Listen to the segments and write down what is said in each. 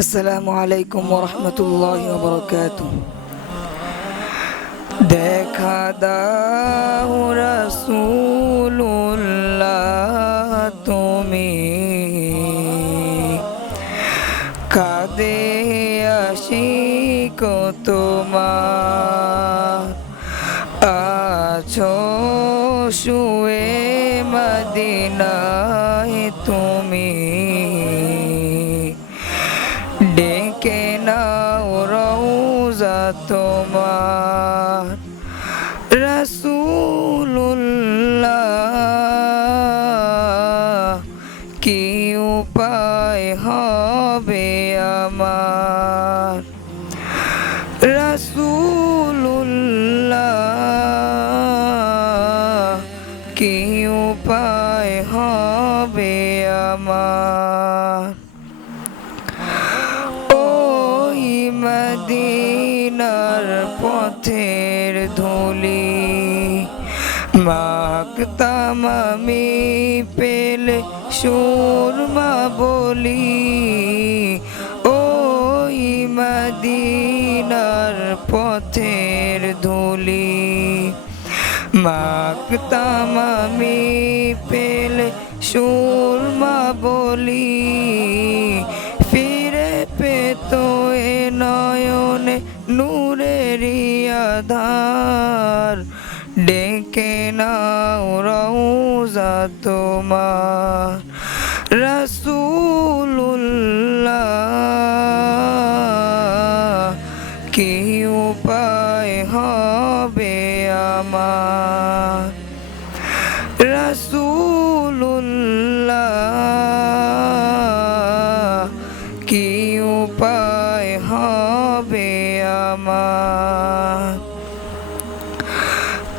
আসসালামু আলাইকুম ওরহমতুল্লাহি ওয়াবারাকাতুহু। দেখা দাও রাসূলুল্লাহ, তুমি কাঁদে আশিক তোমার, আছো শুয়ে মদিনায় তুমি, ডেকে নাও রওজা তোমার। রাসূলুল্লাহ, কি উপায় হবে আমার? রাসূলুল্লাহ, কি উপায় হবে আমার? ওই মদিনার পথের ধুলি মাখতাম আমি, পেলে সুরমা বলি। ওই মদিনার পথের ধুলি মাখতাম আমি, পেলে সুরমা বলি। ফিরে পেত এ নয়নে নূরেরই আধার, ডেকে নাও রওজা তোমার। রাসূলুল্লাহ, কি উপায় হবে আমার? রাসূলুল্লাহ, কি উপায় হবে আমার?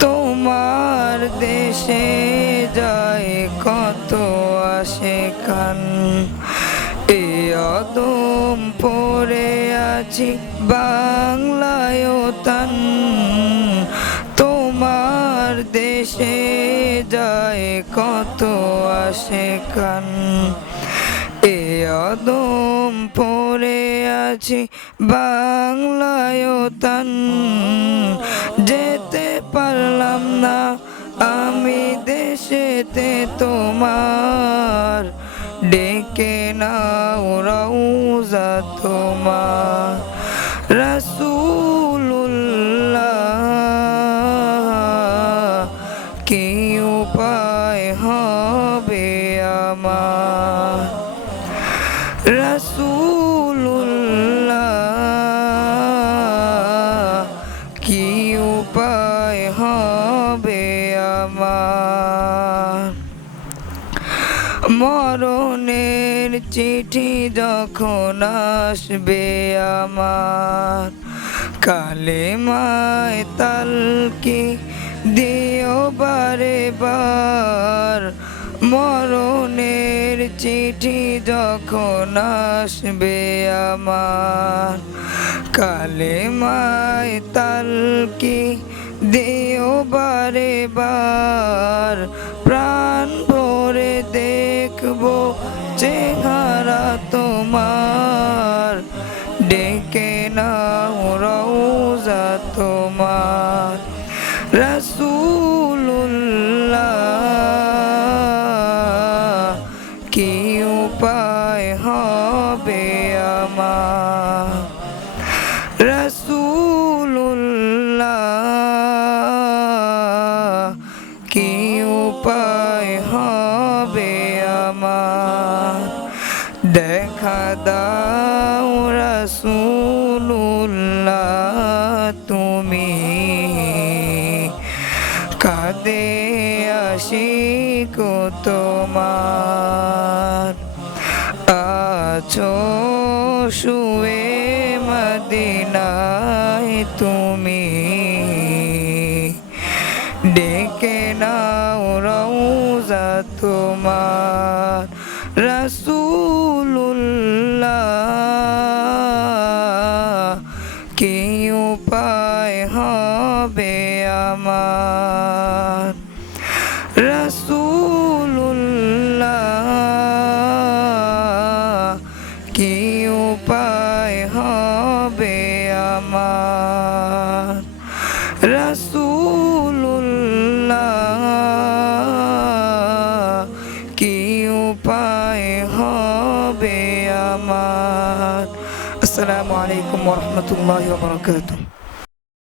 তোমার দেশে যায় কত আশিকান, এ অদম পড়ে আছি বাংলায় তান। তোমার দেশে যায় কত আশিকান, এ অদম পড়ে আছি বাংলায় তান। যেতে পারলাম না আমি দেশেতে তোমার, ডেকে নাও রওজা তোমার। রাসূলুল্লাহ, কি উপায় হবে আমার? রাসূলুল্লাহ, কি উপায় হবে আমার? মরণের চিঠি যখন আসবে আমার, কালেমায় তালকি দিও বারে বার। মরণের চিঠি যখন আসবে আমার, কালেমায় তালকি দিও বারে বার। প্রাণ ভরে দেখবো চেহারা তোমার, ডেকে নাও রওজা তোমার। রাসূলুল্লাহ, কি উপায় হবে আমার? রাসূলুল্লাহ, কি উপায় হবে আমার? দেখা দাও রাসূলুল্লাহ, তুমি কাঁদে আশিক তোমার, আছো শুয়ে মদিনায় তুমি, ডেকে নাও রওজা তোমার। রাসূলুল্লাহ, কি উপায় হবে আমার? রাসূলুল্লাহ, কি উপায় হবে আমার রাসূলুল্লাহ কি উপায় হবে আমার। আসসালামু আলাইকুম ওয়া রাহমাতুল্লাহি ওয়া বারাকাতুহু।